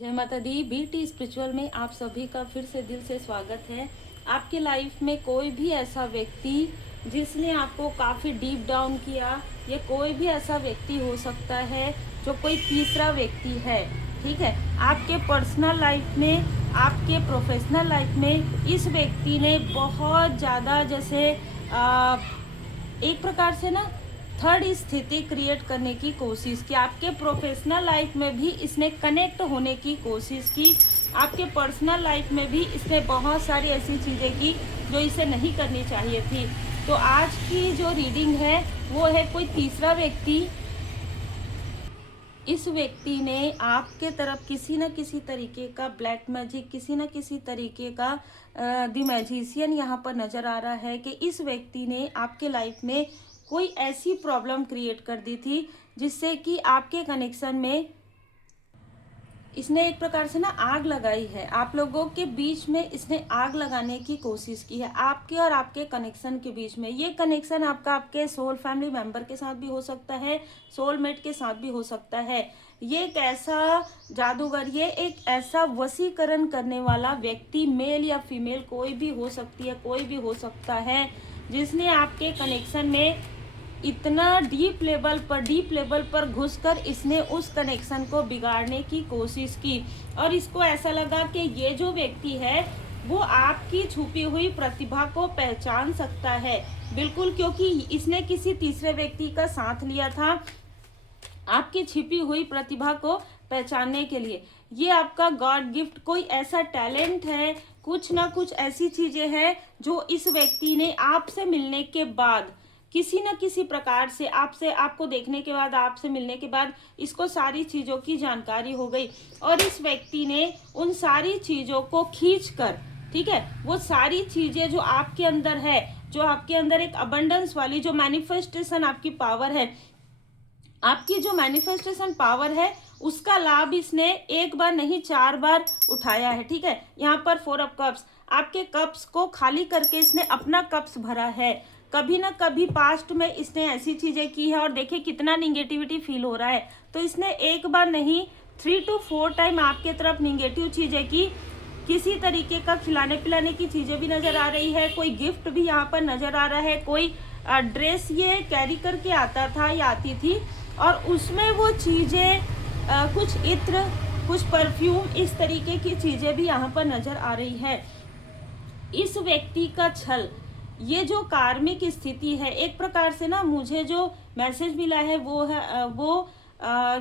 जय माता दी। BT spiritual में आप सभी का फिर से दिल से स्वागत है। आपके लाइफ में कोई भी ऐसा व्यक्ति जिसने आपको काफ़ी डीप डाउन किया, या कोई भी ऐसा व्यक्ति हो सकता है जो कोई तीसरा व्यक्ति है, ठीक है। आपके पर्सनल लाइफ में, आपके प्रोफेशनल लाइफ में इस व्यक्ति ने बहुत ज़्यादा जैसे एक प्रकार से ना थर्ड स्थिति क्रिएट करने की कोशिश की। आपके प्रोफेशनल लाइफ में भी इसने कनेक्ट होने की कोशिश की। आपके पर्सनल लाइफ में भी इसने बहुत सारी ऐसी चीज़ें की जो इसे नहीं करनी चाहिए थी। तो आज की जो रीडिंग है वो है कोई तीसरा व्यक्ति। इस व्यक्ति ने आपके तरफ किसी न किसी तरीके का ब्लैक मैजिक, किसी न किसी तरीके का द मैजिशियन यहाँ पर नज़र आ रहा है कि इस व्यक्ति ने आपके लाइफ में कोई ऐसी प्रॉब्लम क्रिएट कर दी थी जिससे कि आपके कनेक्शन में इसने एक प्रकार से ना आग लगाई है। आप लोगों के बीच में इसने आग लगाने की कोशिश की है, आपके और आपके कनेक्शन के बीच में। ये कनेक्शन आपका आपके सोल फैमिली मेंबर के साथ भी हो सकता है, सोलमेट के साथ भी हो सकता है। ये एक ऐसा जादूगर, ये एक ऐसा वशीकरण करने वाला व्यक्ति, मेल या फीमेल कोई भी हो सकती है, कोई भी हो सकता है, जिसने आपके कनेक्शन में इतना डीप लेवल पर घुसकर इसने उस कनेक्शन को बिगाड़ने की कोशिश की। और इसको ऐसा लगा कि ये जो व्यक्ति है वो आपकी छुपी हुई प्रतिभा को पहचान सकता है, बिल्कुल, क्योंकि इसने किसी तीसरे व्यक्ति का साथ लिया था आपकी छिपी हुई प्रतिभा को पहचानने के लिए। ये आपका गॉड गिफ्ट कोई ऐसा टैलेंट है, कुछ ना कुछ ऐसी चीजें हैं जो इस व्यक्ति ने आपसे मिलने के बाद, किसी न किसी प्रकार से आपको देखने के बाद, आपसे मिलने के बाद इसको सारी चीज़ों की जानकारी हो गई। और इस व्यक्ति ने उन सारी चीज़ों को खींच कर, ठीक है, वो सारी चीज़ें जो आपके अंदर है, जो आपके अंदर एक अबंडेंस वाली जो मैनिफेस्टेशन आपकी पावर है, आपकी जो मैनिफेस्टेशन पावर है, उसका लाभ इसने एक बार नहीं 4 बार उठाया है, ठीक है। यहाँ पर 4 ऑफ कप्स, आपके कप्स को खाली करके इसने अपना कप्स भरा है। कभी ना कभी पास्ट में इसने ऐसी चीजें की है और देखिए कितना निगेटिविटी फील हो रहा है। तो इसने एक बार नहीं 3 to 4 टाइम आपके तरफ निगेटिव चीजें की। किसी तरीके का खिलाने पिलाने की चीजें भी नजर आ रही है, कोई गिफ्ट भी यहाँ पर नजर आ रहा है, कोई ड्रेस ये कैरी करके आता था या आती थी, और उसमें वो चीजें कुछ इत्र, कुछ परफ्यूम, इस तरीके की चीजें भी यहाँ पर नजर आ रही है। इस व्यक्ति का छल, ये जो कार्मिक स्थिति है, एक प्रकार से ना मुझे जो मैसेज मिला है वो है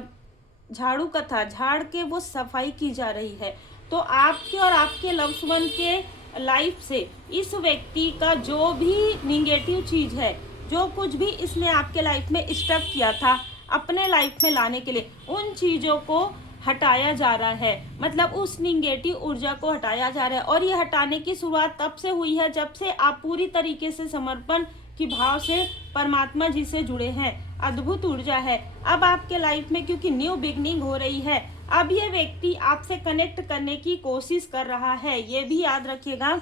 झाड़ू का था, झाड़ के वो सफाई की जा रही है। तो आपके और आपके लव्ड वन के लाइफ से इस व्यक्ति का जो भी निगेटिव चीज है, जो कुछ भी इसने आपके लाइफ में स्टक किया था अपने लाइफ में लाने के लिए, उन चीजों को हटाया जा रहा है। मतलब उस निगेटिव ऊर्जा को हटाया जा रहा है। और ये हटाने की शुरुआत तब से हुई है जब से आप पूरी तरीके से समर्पण की भाव से परमात्मा जी से जुड़े हैं। अद्भुत ऊर्जा है अब आपके लाइफ में, क्योंकि न्यू बिगनिंग हो रही है। अब ये व्यक्ति आपसे कनेक्ट करने की कोशिश कर रहा है। ये भी याद रखिएगा,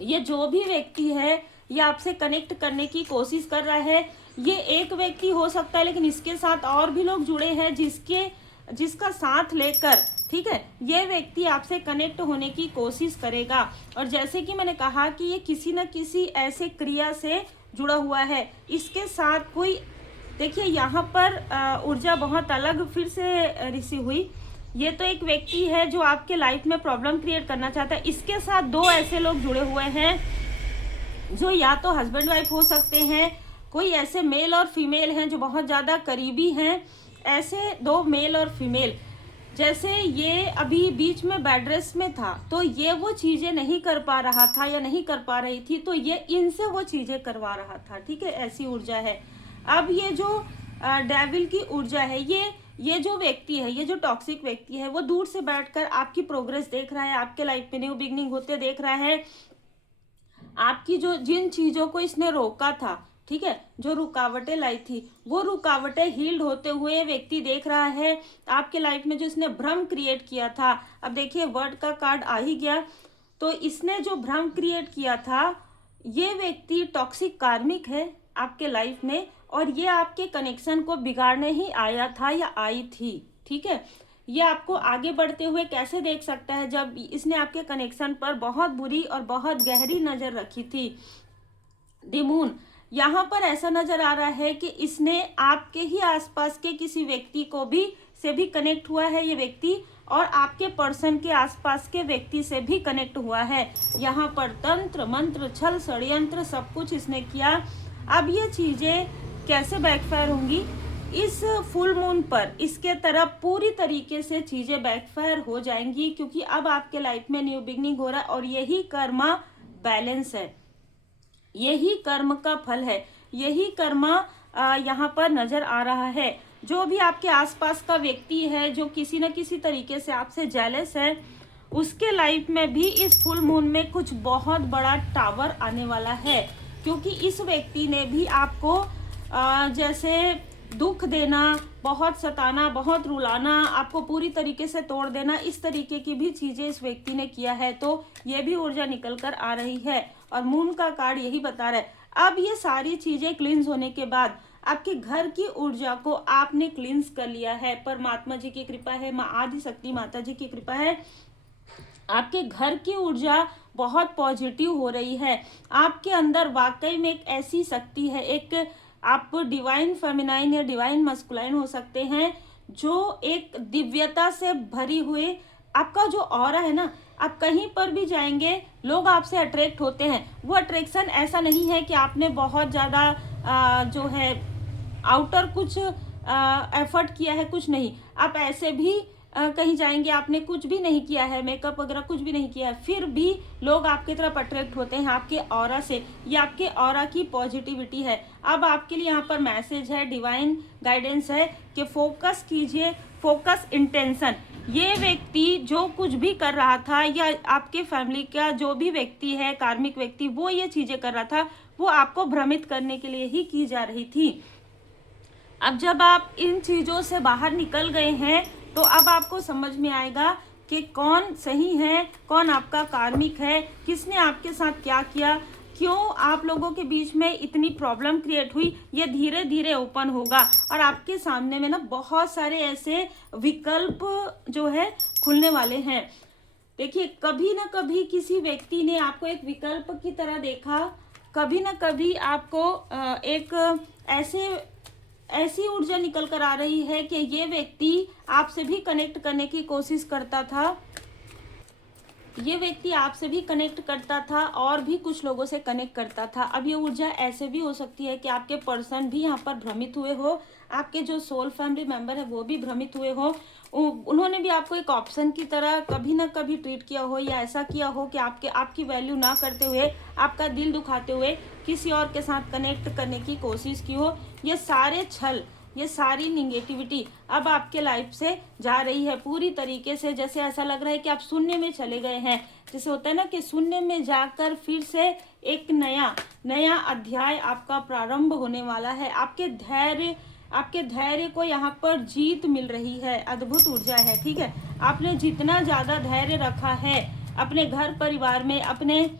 ये जो भी व्यक्ति है ये आपसे कनेक्ट करने की कोशिश कर रहा है। ये एक व्यक्ति हो सकता है, लेकिन इसके साथ और भी लोग जुड़े हैं जिसका साथ लेकर, ठीक है, ये व्यक्ति आपसे कनेक्ट होने की कोशिश करेगा। और जैसे कि मैंने कहा कि ये किसी न किसी ऐसे क्रिया से जुड़ा हुआ है, इसके साथ कोई, देखिए यहाँ पर ऊर्जा बहुत अलग फिर से रिसीव हुई। ये तो एक व्यक्ति है जो आपके लाइफ में प्रॉब्लम क्रिएट करना चाहता है। इसके साथ 2 ऐसे लोग जुड़े हुए हैं जो या तो हस्बैंड वाइफ हो सकते हैं, कोई ऐसे मेल और फीमेल हैं जो बहुत ज़्यादा करीबी हैं। ऐसे 2 मेल और फीमेल, जैसे ये अभी बीच में बेड रेस्ट में था तो ये वो चीज़ें नहीं कर पा रहा था या नहीं कर पा रही थी, तो ये इनसे वो चीज़ें करवा रहा था, ठीक है, ऐसी ऊर्जा है। अब ये जो डेविल की ऊर्जा है, ये जो व्यक्ति है, ये जो टॉक्सिक व्यक्ति है, वो दूर से बैठकर आपकी प्रोग्रेस देख रहा है, आपके लाइफ में न्यू बिगनिंग होते देख रहा है। आपकी जो जिन चीज़ों को इसने रोका था, ठीक है, जो रुकावटें लाई थी, वो रुकावटें हील्ड होते हुए व्यक्ति देख रहा है। आपके लाइफ में जो इसने भ्रम क्रिएट किया था, अब देखिए वर्ड का कार्ड आ ही गया, तो इसने जो भ्रम क्रिएट किया था, ये व्यक्ति टॉक्सिक कार्मिक है आपके लाइफ में, और ये आपके कनेक्शन को बिगाड़ने ही आया था या आई थी, ठीक है। ये आपको आगे बढ़ते हुए कैसे देख सकता है, जब इसने आपके कनेक्शन पर बहुत बुरी और बहुत गहरी नज़र रखी थी। द मून, यहाँ पर ऐसा नजर आ रहा है कि इसने आपके ही आसपास के किसी व्यक्ति को भी से भी कनेक्ट हुआ है ये व्यक्ति, और आपके पर्सन के आसपास के व्यक्ति से भी कनेक्ट हुआ है। यहाँ पर तंत्र मंत्र छल षड्यंत्र सब कुछ इसने किया। अब ये चीजें कैसे बैकफायर होंगी, इस फुल मून पर इसके तरफ पूरी तरीके से चीजें बैकफायर हो जाएंगी, क्योंकि अब आपके लाइफ में न्यू बिगनिंग हो रहा है और यही कर्मा बैलेंस है, यही कर्म का फल है, यही कर्मा यहाँ पर नजर आ रहा है। जो भी आपके आसपास का व्यक्ति है जो किसी न किसी तरीके से आपसे जेलस है, उसके लाइफ में भी इस फुल मून में कुछ बहुत बड़ा टावर आने वाला है, क्योंकि इस व्यक्ति ने भी आपको जैसे दुख देना, बहुत सताना, बहुत रुलाना, आपको पूरी तरीके से तोड़ देना, इस तरीके की भी चीजें इस व्यक्ति ने किया है। तो ये भी ऊर्जा निकल कर आ रही है और मून का कार्ड यही बता रहा है। अब ये सारी चीजें क्लींस होने के बाद आपके घर की ऊर्जा को आपने क्लींस कर लिया है। परमात्मा जी की कृपा है, माँ आदि शक्ति माता जी की कृपा है, आपके घर की ऊर्जा बहुत पॉजिटिव हो रही है। आपके अंदर वाकई में एक ऐसी शक्ति है, एक आप डिवाइन फेमिनाइन या डिवाइन मस्कुलाइन हो सकते हैं, जो एक दिव्यता से भरी हुई आपका जो ऑरा है ना, आप कहीं पर भी जाएंगे लोग आपसे अट्रैक्ट होते हैं। वो अट्रैक्शन ऐसा नहीं है कि आपने बहुत ज़्यादा जो है आउटर कुछ एफर्ट किया है, कुछ नहीं। आप ऐसे भी कहीं जाएंगे, आपने कुछ भी नहीं किया है, मेकअप वगैरह कुछ भी नहीं किया है, फिर भी लोग आपकी तरफ अट्रैक्ट होते हैं आपके ऑरा से। ये आपके ऑरा की पॉजिटिविटी है। अब आपके लिए यहाँ पर मैसेज है, डिवाइन गाइडेंस है कि फोकस कीजिए, फोकस इंटेंशन। ये व्यक्ति जो कुछ भी कर रहा था, या आपके फैमिली का जो भी व्यक्ति है, कार्मिक व्यक्ति, वो ये चीजें कर रहा था, वो आपको भ्रमित करने के लिए ही की जा रही थी। अब जब आप इन चीजों से बाहर निकल गए हैं, तो अब आपको समझ में आएगा कि कौन सही है, कौन आपका कार्मिक है, किसने आपके साथ क्या किया, क्यों आप लोगों के बीच में इतनी प्रॉब्लम क्रिएट हुई। ये धीरे धीरे ओपन होगा और आपके सामने में ना बहुत सारे ऐसे विकल्प जो है खुलने वाले हैं। देखिए, कभी ना कभी किसी व्यक्ति ने आपको एक विकल्प की तरह देखा, कभी ना कभी आपको एक ऐसी ऊर्जा निकल कर आ रही है कि ये व्यक्ति आपसे भी कनेक्ट करने की कोशिश करता था, ये व्यक्ति आपसे भी कनेक्ट करता था और भी कुछ लोगों से कनेक्ट करता था। अब ये ऊर्जा ऐसे भी हो सकती है कि आपके पर्सन भी यहाँ पर भ्रमित हुए हो, आपके जो सोल फैमिली मेंबर है वो भी भ्रमित हुए हो, उन्होंने भी आपको एक ऑप्शन की तरह कभी ना कभी ट्रीट किया हो, या ऐसा किया हो कि आपकी वैल्यू ना करते हुए, आपका दिल दुखाते हुए किसी और के साथ कनेक्ट करने की कोशिश की हो। ये सारे छल, ये सारी निगेटिविटी अब आपके लाइफ से जा रही है पूरी तरीके से। जैसे ऐसा लग रहा है कि आप शून्य में चले गए हैं। जैसे होता है ना कि शून्य में जाकर फिर से एक नया अध्याय आपका प्रारंभ होने वाला है। आपके धैर्य को यहाँ पर जीत मिल रही है, अद्भुत ऊर्जा है। ठीक है, आपने जितना ज्यादा धैर्य रखा है अपने घर परिवार में, अपने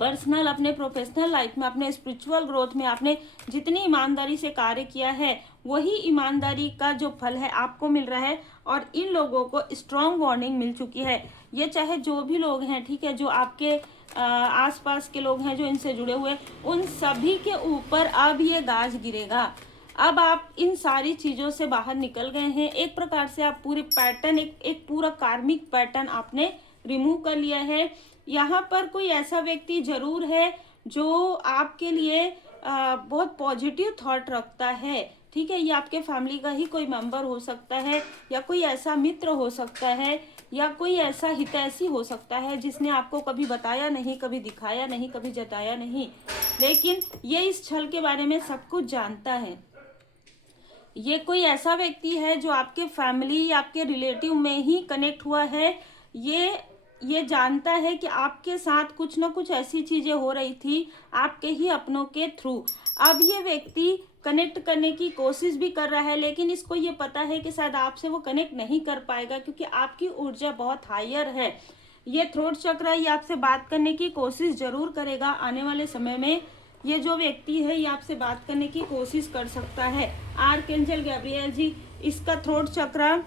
पर्सनल, अपने प्रोफेशनल लाइफ में, अपने स्पिरिचुअल ग्रोथ में आपने जितनी ईमानदारी से कार्य किया है, वही ईमानदारी का जो फल है आपको मिल रहा है। और इन लोगों को स्ट्रॉन्ग वार्निंग मिल चुकी है। ये चाहे जो भी लोग हैं, ठीक है, जो आपके आसपास के लोग हैं जो इनसे जुड़े हुए, उन सभी के ऊपर अब ये गाज गिरेगा। अब आप इन सारी चीज़ों से बाहर निकल गए हैं। एक प्रकार से आप पूरे पैटर्न, एक पूरा कार्मिक पैटर्न आपने रिमूव कर लिया है। यहाँ पर कोई ऐसा व्यक्ति जरूर है जो आपके लिए बहुत पॉजिटिव थॉट रखता है। ठीक है, ये आपके फैमिली का ही कोई मेंबर हो सकता है, या कोई ऐसा मित्र हो सकता है, या कोई ऐसा हितैषी हो सकता है जिसने आपको कभी बताया नहीं, कभी दिखाया नहीं, कभी जताया नहीं, लेकिन ये इस छल के बारे में सब कुछ जानता है। ये कोई ऐसा व्यक्ति है जो आपके फैमिली या आपके रिलेटिव में ही कनेक्ट हुआ है। ये जानता है कि आपके साथ कुछ ना कुछ ऐसी चीजें हो रही थी आपके ही अपनों के थ्रू। अब ये व्यक्ति कनेक्ट करने की कोशिश भी कर रहा है, लेकिन इसको ये पता है कि शायद आपसे वो कनेक्ट नहीं कर पाएगा, क्योंकि आपकी ऊर्जा बहुत हायर है। ये थ्रोट चक्र, ये आपसे बात करने की कोशिश जरूर करेगा आने वाले समय में। ये जो व्यक्ति है ये आपसे बात करने की कोशिश कर सकता है। आर्कएंजल गैब्रियल जी, इसका थ्रोट चक्र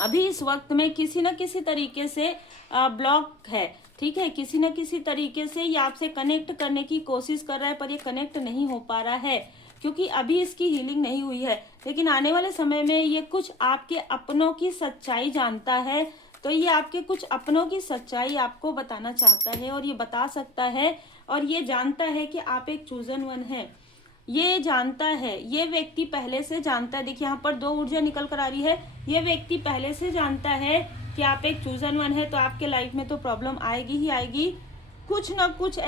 अभी इस वक्त में किसी न किसी तरीके से ब्लॉक है, ठीक है। किसी न किसी तरीके से ये आपसे कनेक्ट करने की कोशिश कर रहा है, पर ये कनेक्ट नहीं हो पा रहा है क्योंकि अभी इसकी हीलिंग नहीं हुई है। लेकिन आने वाले समय में ये कुछ आपके अपनों की सच्चाई जानता है, तो ये आपके कुछ अपनों की सच्चाई आपको बताना चाहता है और ये बता सकता है। और ये जानता है कि आप एक चूजन वन है, ये जानता है, ये व्यक्ति पहले से जानता है। देखिए यहाँ पर 2 ऊर्जा निकल कर आ रही है। ये व्यक्ति पहले से जानता है कि आप एक चूजन वन है, तो आपके लाइफ में तो प्रॉब्लम आएगी ही आएगी। कुछ ना कुछ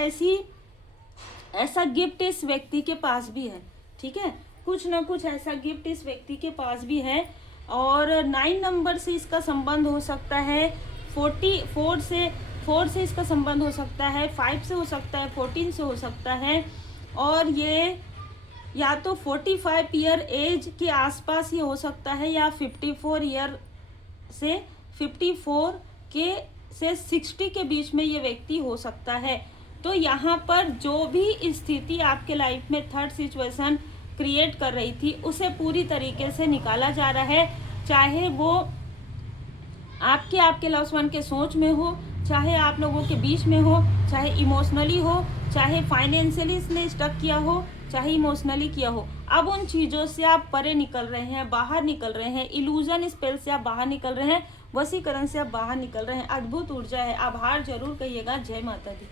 ऐसा गिफ्ट इस व्यक्ति के पास भी है, ठीक है। कुछ ना कुछ ऐसा गिफ्ट इस व्यक्ति के पास भी है। और 9 नंबर से इसका संबंध हो सकता है, 4 से इसका संबंध हो सकता है, 5 से हो सकता है, 14 से हो सकता है। और ये या तो 45 ईयर एज के आसपास ये हो सकता है, या 54 ईयर से 54 के से 60 के बीच में ये व्यक्ति हो सकता है। तो यहाँ पर जो भी स्थिति आपके लाइफ में थर्ड सिचुएशन क्रिएट कर रही थी, उसे पूरी तरीके से निकाला जा रहा है। चाहे वो आपके लव्ड वन के सोच में हो, चाहे आप लोगों के बीच में हो, चाहे इमोशनली हो, चाहे फाइनेंशियली इसने स्टक किया हो, चाहे इमोशनली किया हो। अब उन चीज़ों से आप परे निकल रहे हैं, बाहर निकल रहे हैं। इल्यूजन स्पेल से आप बाहर निकल रहे हैं, वशीकरण से आप बाहर निकल रहे हैं। अद्भुत ऊर्जा है। आभार जरूर कहिएगा। जय माता दी।